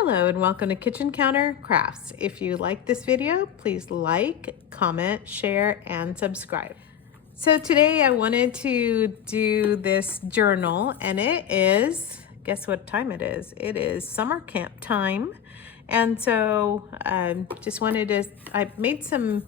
Hello and welcome to Kitchen Counter Crafts. If you like this video, please like, comment, share, and subscribe. So today I wanted to do this journal, and it is, guess what time it is? It is summer camp time. And so just wanted to, I made some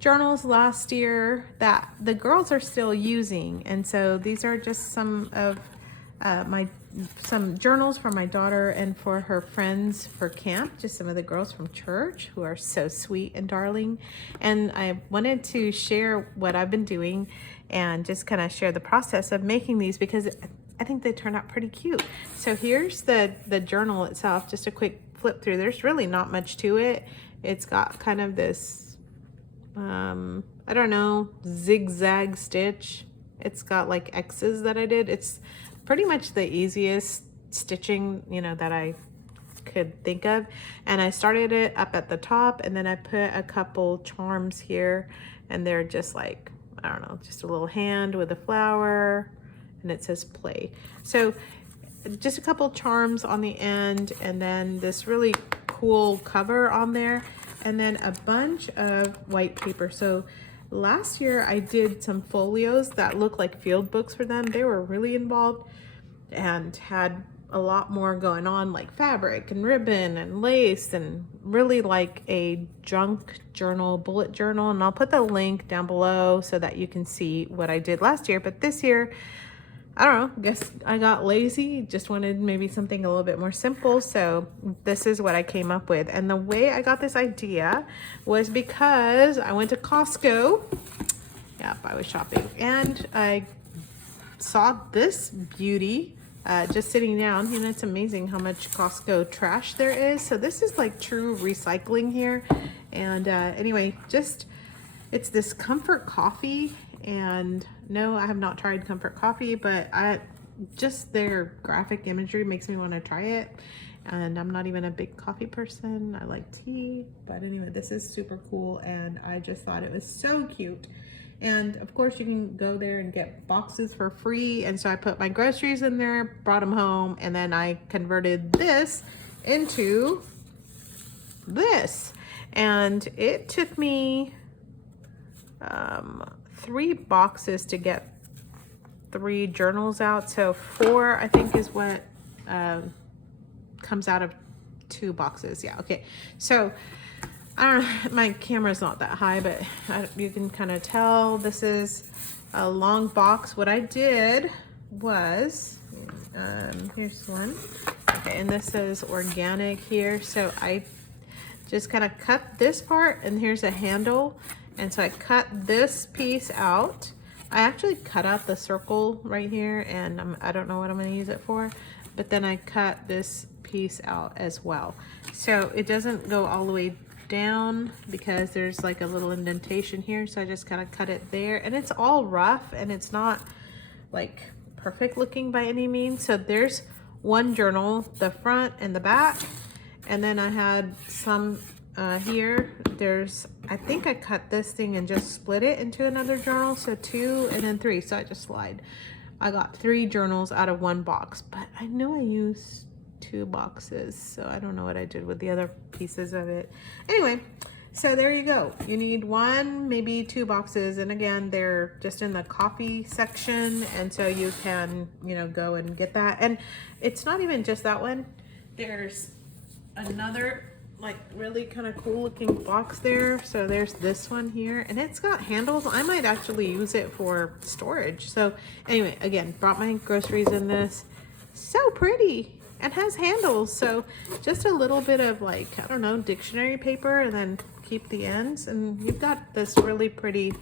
journals last year that the girls are still using. And so these are just some of some journals for my daughter and for her friends for camp, just some of the girls from church who are so sweet and darling. And I wanted to share what I've been doing and just kind of share the process of making these because I think they turn out pretty cute. So here's the journal itself, just a quick flip through. There's really not much to it. It's got kind of this, I don't know, zigzag stitch. It's got like X's that I did. It's pretty much the easiest stitching, that I could think of. And I started it up at the top, and then I put a couple charms here, and they're just like, I don't know, just a little hand with a flower, and it says play. So just a couple charms on the end, and then this really cool cover on there, and then a bunch of white paper. So last year I did some folios that look like field books for them. They were really involved and had a lot more going on, like fabric and ribbon and lace, and really like a junk journal, bullet journal. And I'll put the link down below so that you can see what I did last year. But this year, I don't know, I guess I got lazy, just wanted maybe something a little bit more simple. So this is what I came up with. And the way I got this idea was because I went to Costco. Yep, I was shopping, and I saw this beauty just sitting down. It's amazing how much Costco trash there is. So this is like true recycling here. And anyway, it's this Comfort Coffee. And no, I have not tried Comfort Coffee, but just their graphic imagery makes me want to try it. And I'm not even a big coffee person. I like tea. But anyway, this is super cool, and I just thought it was so cute. And of course you can go there and get boxes for free. And so I put my groceries in there, brought them home, and then I converted this into this. And it took me 3 boxes to get 3 journals out. So 4, I think, is what comes out of 2 boxes. Yeah, okay. So I don't know, my camera's not that high, but you can kind of tell this is a long box. What I did was, here's one. Okay, and this says organic here. So I just kind of cut this part, and here's a handle. And so I cut this piece out. I actually cut out the circle right here, and I don't know what I'm going to use it for. But then I cut this piece out as well. So it doesn't go all the way down because there's like a little indentation here. So I just kind of cut it there. And it's all rough, and it's not like perfect looking by any means. So there's one journal, the front and the back. And then I had some here. I think I cut this thing and just split it into another journal. So 2 and then 3. So I just slide. I got 3 journals out of 1 box, but I know I used 2 boxes. So I don't know what I did with the other pieces of it. Anyway, so there you go. You need 1, maybe 2 boxes. And again, they're just in the coffee section. And so you can, go and get that. And it's not even just that one. There's another like really kind of cool looking box there. So there's this one here, and it's got handles. I might actually use it for storage. So anyway, again, brought my groceries in this. So pretty, and has handles. So just a little bit of like, I don't know, dictionary paper, and then keep the ends, and you've got this really pretty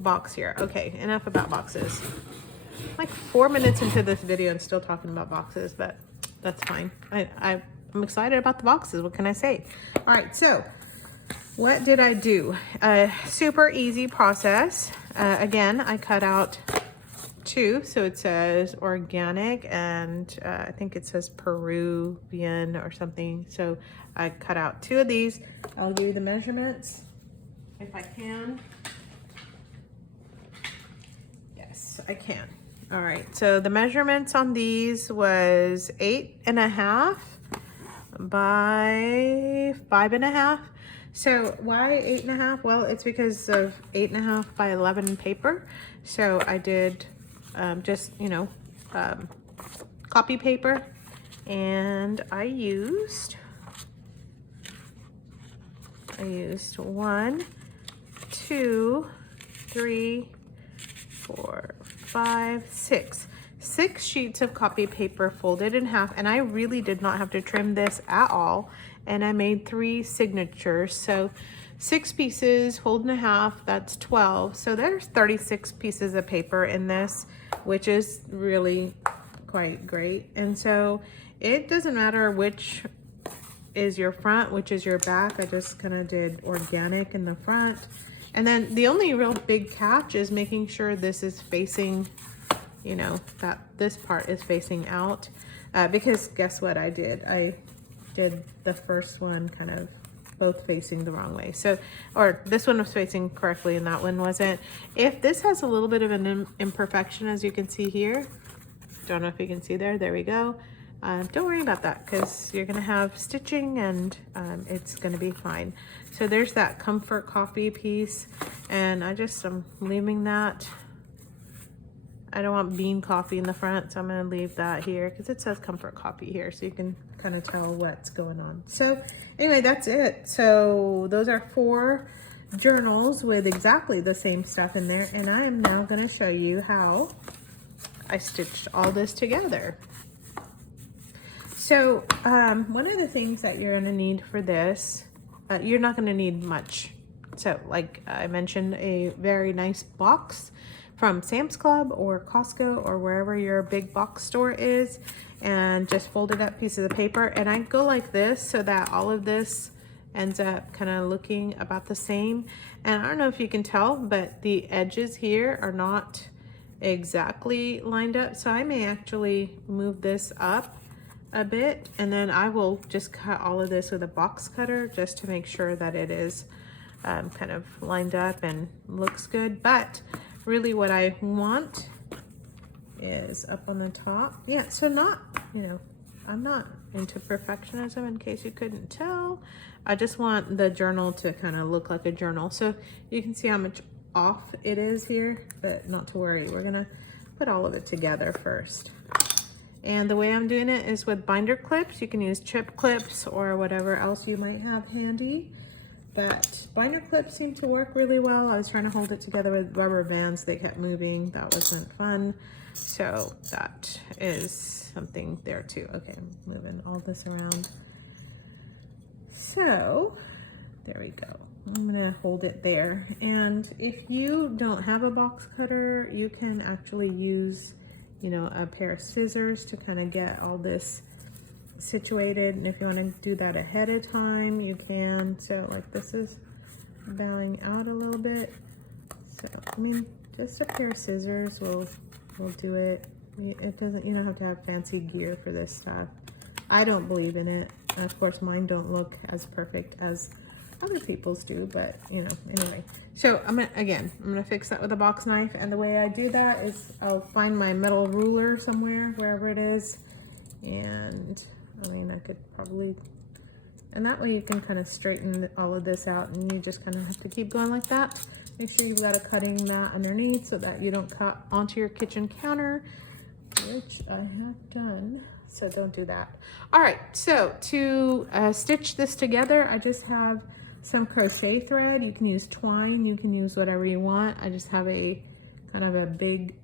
box here. Okay, enough about boxes. Like 4 minutes into this video and still talking about boxes, but that's fine. I'm excited about the boxes. What can I say? All right, so what did I do? Super easy process. Again, I cut out 2. So it says organic, and I think it says Peruvian or something. So I cut out 2 of these. I'll give you the measurements if I can. Yes, I can. All right, so the measurements on these was 8.5 by 5.5. So why 8.5? Well, it's because of 8.5 by 11 paper. So I did just, you know, copy paper, and I used 1, 2, 3, 4, 5, 6. 6 sheets of copy paper folded in half, and I really did not have to trim this at all. And I made 3 signatures, so 6 pieces folded in half, that's 12. So there's 36 pieces of paper in this, which is really quite great. And so it doesn't matter which is your front, which is your back. I just kind of did organic in the front. And then the only real big catch is making sure this is facing, you know, that this part is facing out. Because guess what I did? I did the first one kind of both facing the wrong way. So, or this one was facing correctly and that one wasn't. If this has a little bit of an imperfection, as you can see here, don't know if you can see there, there we go. Don't worry about that, because you're gonna have stitching and it's gonna be fine. So there's that comfort coffee piece, and I'm leaving that. I don't want bean coffee in the front, so I'm gonna leave that here because it says comfort coffee here, so you can kind of tell what's going on. So anyway, that's it. So those are 4 journals with exactly the same stuff in there, and I am now gonna show you how I stitched all this together. So one of the things that you're gonna need for this, you're not gonna need much. So like I mentioned, a very nice box from Sam's Club or Costco or wherever your big box store is, and just folded up pieces of paper. And I go like this so that all of this ends up kind of looking about the same. And I don't know if you can tell, but the edges here are not exactly lined up. So I may actually move this up a bit, and then I will just cut all of this with a box cutter just to make sure that it is kind of lined up and looks good. But really what I want is up on the top. Yeah, so not, you know, I'm not into perfectionism, in case you couldn't tell. I just want the journal to kind of look like a journal. So you can see how much off it is here, but not to worry. We're gonna put all of it together first. And the way I'm doing it is with binder clips. You can use chip clips or whatever else you might have handy. But binder clips seem to work really well. I was trying to hold it together with rubber bands. They kept moving. That wasn't fun. So that is something there too. Okay, I'm moving all this around. So there we go. I'm gonna hold it there. And if you don't have a box cutter, you can actually use, you know, a pair of scissors to kind of get all this situated. And if you want to do that ahead of time, you can. So like this is bowing out a little bit. So I mean, just a pair of scissors will do it. It doesn't, you don't have to have fancy gear for this stuff. I don't believe in it. And of course mine don't look as perfect as other people's do, but you know, anyway. So I'm gonna fix that with a box knife, and the way I do that is I'll find my metal ruler somewhere, wherever it is, and I mean, I could probably, and that way you can kind of straighten all of this out, and you just kind of have to keep going like that. Make sure you've got a cutting mat underneath so that you don't cut onto your kitchen counter, which I have done. So don't do that. All right, so to stitch this together, I just have some crochet thread. You can use twine, you can use whatever you want. I just have a kind of a big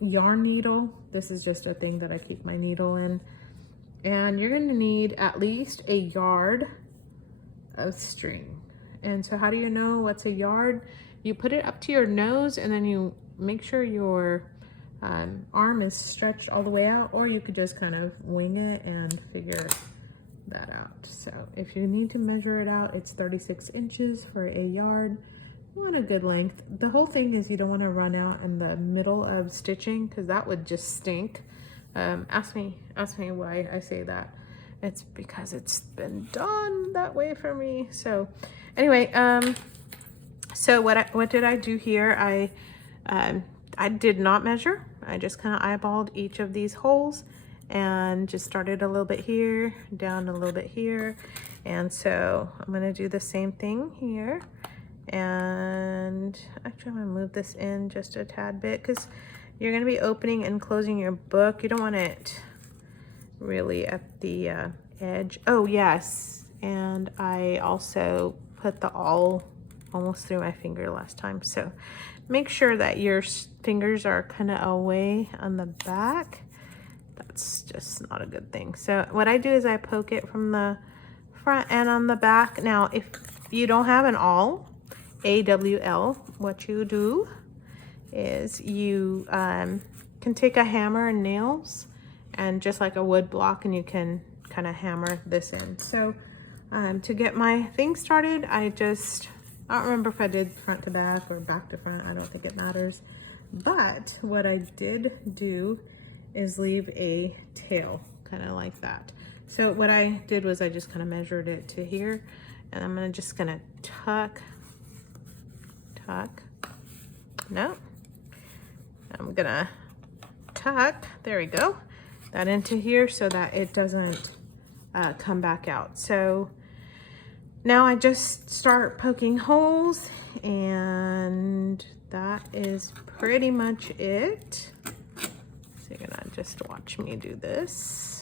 yarn needle. This is just a thing that I keep my needle in. And you're gonna need at least a yard of string. And so how do you know what's a yard? You put it up to your nose, and then you make sure your arm is stretched all the way out, or you could just kind of wing it and figure that out. So if you need to measure it out, it's 36 inches for a yard. You want a good length. The whole thing is you don't want to run out in the middle of stitching, because that would just stink. Ask me why I say that. It's because it's been done that way for me. So anyway, so what did I do here? I did not measure. I just kind of eyeballed each of these holes, and just started a little bit here, down a little bit here. And so I'm gonna do the same thing here. And actually I'm gonna move this in just a tad bit because you're gonna be opening and closing your book. You don't want it really at the edge. Oh yes, and I also put the awl almost through my finger last time. So make sure that your fingers are kind of away on the back. That's just not a good thing. So what I do is I poke it from the front and on the back. Now, if you don't have an awl, AWL, what you do is you can take a hammer and nails and just like a wood block, and you can kind of hammer this in. So to get my thing started, I don't remember if I did front to back or back to front. I don't think it matters. But what I did do is leave a tail, kind of like that. So what I did was I just kind of measured it to here, and I'm just gonna tuck, no, I'm gonna tuck, there we go, that into here so that it doesn't come back out. So now I just start poking holes, and that is pretty much it. So you're gonna just watch me do this.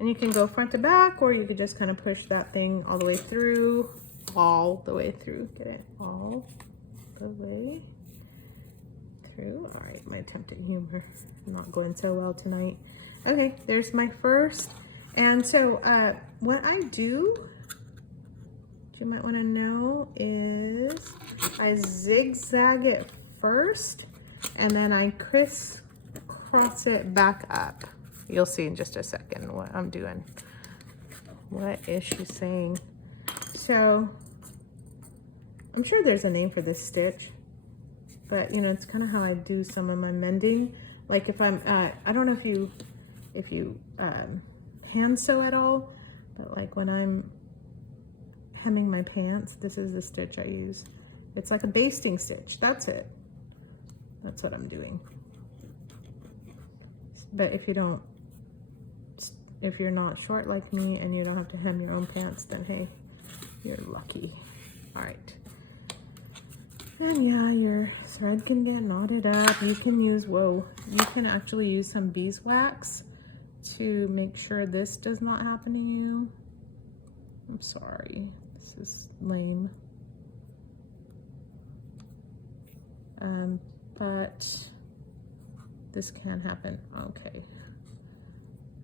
And you can go front to back, or you could just kind of push that thing all the way through, get it all the way through. All right, my attempt at humor, not going so well tonight. Okay, there's my first. And so what I do, you might want to know, is I zigzag it first, and then I crisscross it back up. You'll see in just a second what I'm doing. What is she saying? So I'm sure there's a name for this stitch, but you know, it's kind of how I do some of my mending. Like if I'm, I don't know if you hand sew at all, but like when I'm hemming my pants, this is the stitch I use. It's like a basting stitch. That's it. That's what I'm doing. But if you're not short like me and you don't have to hem your own pants, then hey, you're lucky. All right. And yeah, your thread can get knotted up. You can use, you can actually use some beeswax to make sure this does not happen to you. I'm sorry, this is lame. But this can happen. Okay.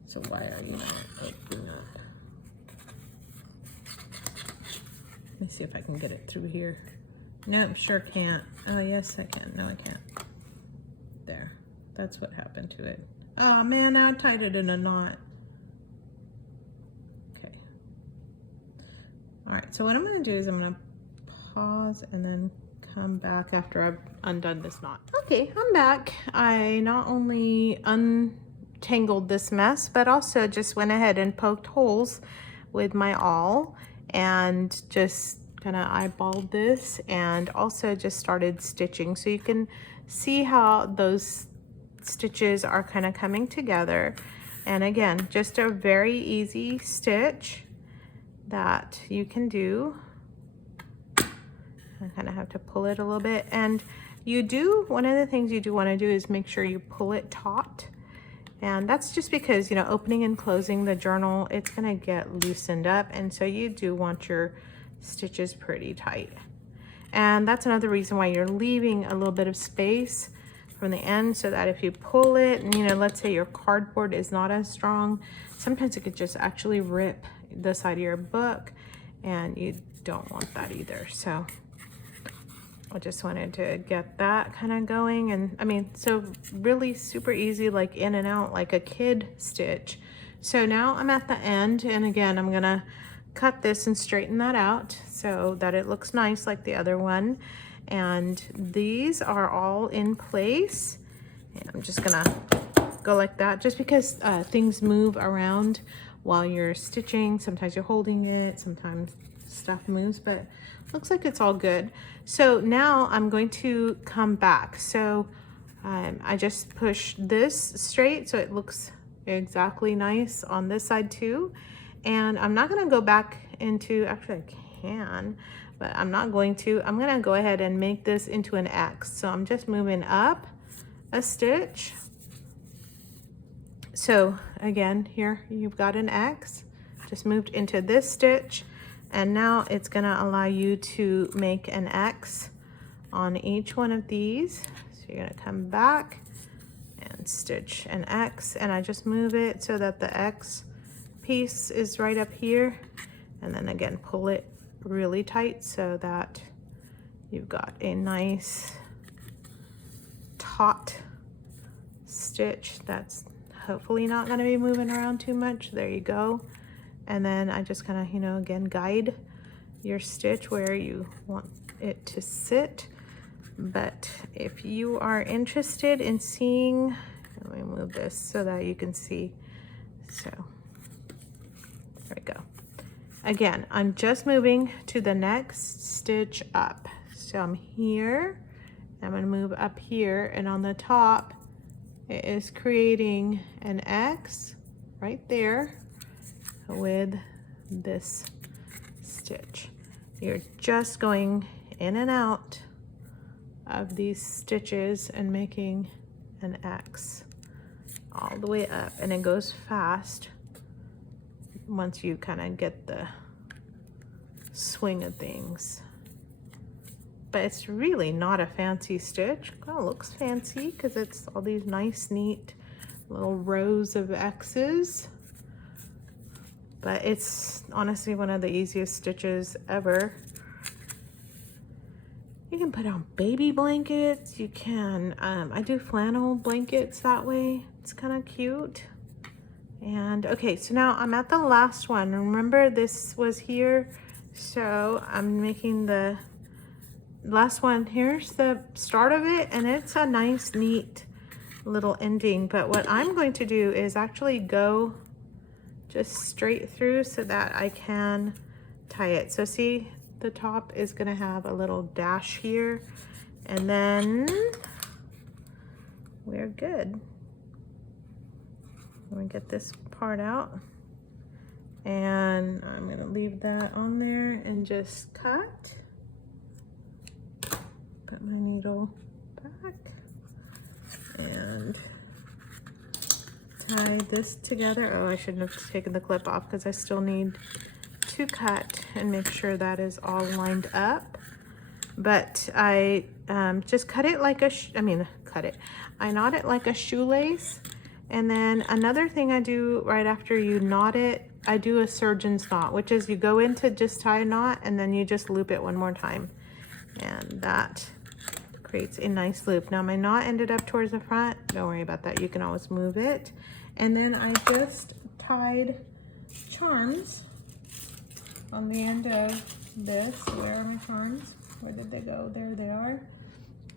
So why are you not opening up? Let me see if I can get it through here. No, sure can't. Oh yes, I can. No, I can't. There. That's what happened to it. Oh man, I tied it in a knot. Okay. All right, so what I'm gonna do is I'm gonna pause and then come back after I've undone this knot. Okay, I'm back. I not only untangled this mess, but also just went ahead and poked holes with my awl and just kind of eyeballed this, and also just started stitching. So you can see how those stitches are kind of coming together. And again, just a very easy stitch that you can do. I kind of have to pull it a little bit, and one of the things you do want to do is make sure you pull it taut. And that's just because, you know, opening and closing the journal, it's going to get loosened up, and so you do want your stitches pretty tight. And that's another reason why you're leaving a little bit of space from the end, so that if you pull it, and you know, let's say your cardboard is not as strong, sometimes it could just actually rip the side of your book, and you don't want that either. So I just wanted to get that kind of going. And I mean, so really super easy, like in and out, like a kid stitch. So now I'm at the end, and again, I'm gonna cut this and straighten that out so that it looks nice like the other one. And these are all in place, and I'm just gonna go like that, just because things move around while you're stitching. Sometimes you're holding it, sometimes stuff moves, but looks like it's all good. So now I'm going to come back. So I just push this straight so it looks exactly nice on this side too. And I'm not gonna go back into, actually I can, but I'm not going to. I'm gonna go ahead and make this into an X. So I'm just moving up a stitch. So again, here you've got an X, just moved into this stitch, and now it's gonna allow you to make an X on each one of these. So you're gonna come back and stitch an X, and I just move it so that the X piece is right up here, and then again pull it really tight so that you've got a nice taut stitch that's hopefully not going to be moving around too much. There you go. And then I just kind of, you know, again guide your stitch where you want it to sit. But if you are interested in seeing, let me move this so that you can see. So there we go. Again, I'm just moving to the next stitch up. So I'm here, I'm gonna move up here, and on the top, it is creating an X right there with this stitch. You're just going in and out of these stitches and making an X all the way up, and it goes fast once you kind of get the swing of things. But it's really not a fancy stitch. Kind of looks fancy because it's all these nice, neat little rows of X's. But it's honestly one of the easiest stitches ever. You can put on baby blankets. You can, I do flannel blankets that way. It's kind of cute. And okay, so now I'm at the last one. Remember this was here. So I'm making the last one. Here's the start of it, and it's a nice, neat little ending. But what I'm going to do is actually go just straight through so that I can tie it. So see, the top is gonna have a little dash here, and then we're good. Let me get this part out, and I'm gonna leave that on there and just cut. Put my needle back and tie this together. Oh, I shouldn't have taken the clip off because I still need to cut and make sure that is all lined up. But I just cut it like a, I knot it like a shoelace. And then another thing I do right after you knot it, I do a surgeon's knot, which is you go into just tie a knot and then you just loop it one more time. And that creates a nice loop. Now my knot ended up towards the front. Don't worry about that. You can always move it. And then I just tied charms on the end of this. Where are my charms? Where did they go? There they are.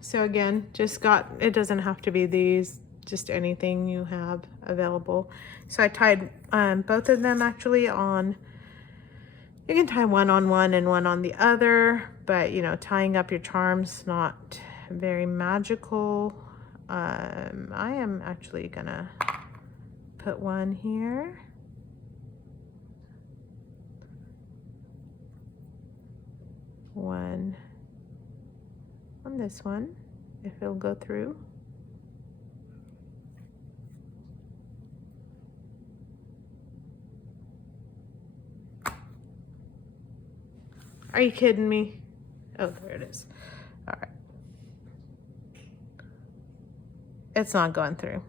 So again, just got, it doesn't have to be these, just anything you have available. So I tied both of them actually on, you can tie one on one and one on the other, but you know, tying up your charms, not very magical. I am actually gonna put one here. One on this one, if it'll go through. Are you kidding me? Oh, there it is. All right. It's not going through.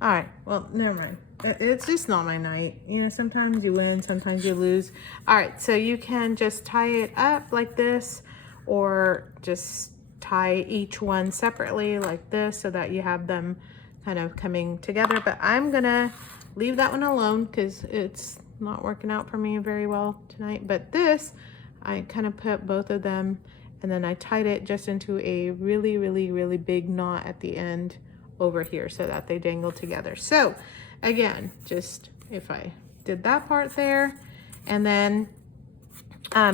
All right, well, never mind. It's just not my night. You know, sometimes you win, sometimes you lose. All right, so you can just tie it up like this, or just tie each one separately like this so that you have them kind of coming together. But I'm gonna leave that one alone because it's not working out for me very well tonight. But this, I kind of put both of them, and then I tied it just into a really, really, really big knot at the end over here so that they dangle together. So again, just if I did that part there, and then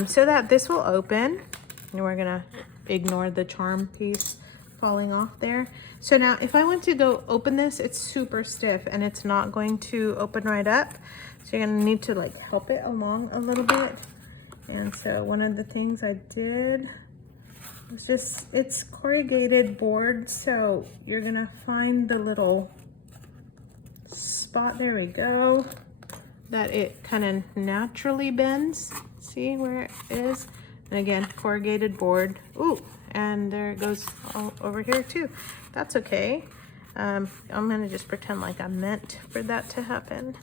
so that this will open, And we're gonna ignore the charm piece falling off there. So now if I want to go open this, it's super stiff and it's not going to open right up. So you're gonna need to like help it along a little bit. And so one of the things I did was just, it's corrugated board, so you're gonna find the little spot, there we go, that it kind of naturally bends. See where it is? And again, corrugated board. Ooh, and there it goes all over here too. That's okay. I'm gonna just pretend like I meant for that to happen,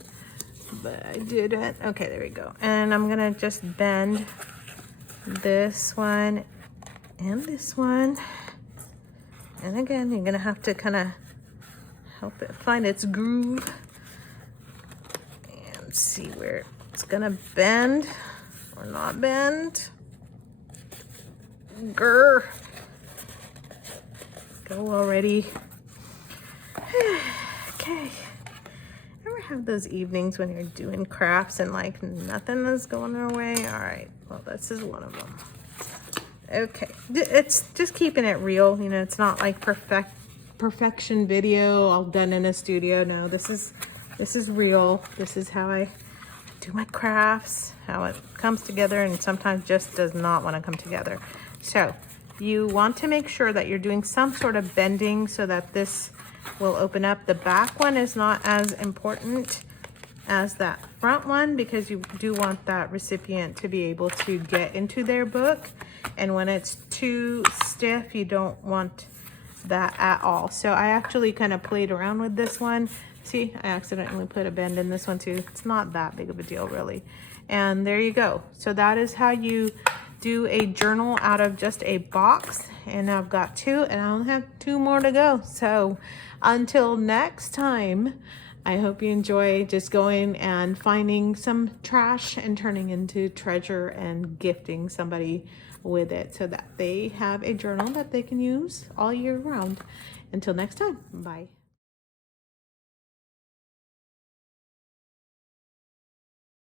but I didn't. Okay, there we go. And I'm gonna just bend this one and this one. And again, you're gonna have to kind of help it find its groove and see where it's gonna bend or not bend. Grr. Go already. Okay. Ever have those evenings when you're doing crafts and like nothing is going our way? All right, well, this is one of them. Okay, it's just keeping it real. You know, it's not like perfection video all done in a studio. No, this is real. This is how I do my crafts, how it comes together, and sometimes just does not want to come together. So you want to make sure that you're doing some sort of bending so that this will open up. The back one is not as important as that front one because you do want that recipient to be able to get into their book. And when it's too stiff, you don't want that at all. So I actually kind of played around with this one. See, I accidentally put a bend in this one too. It's not that big of a deal really. And there you go. So that is how you do a journal out of just a box. And I've got 2 and I only have 2 more to go. So until next time, I hope you enjoy just going and finding some trash and turning into treasure and gifting somebody with it so that they have a journal that they can use all year round. Until next time, bye.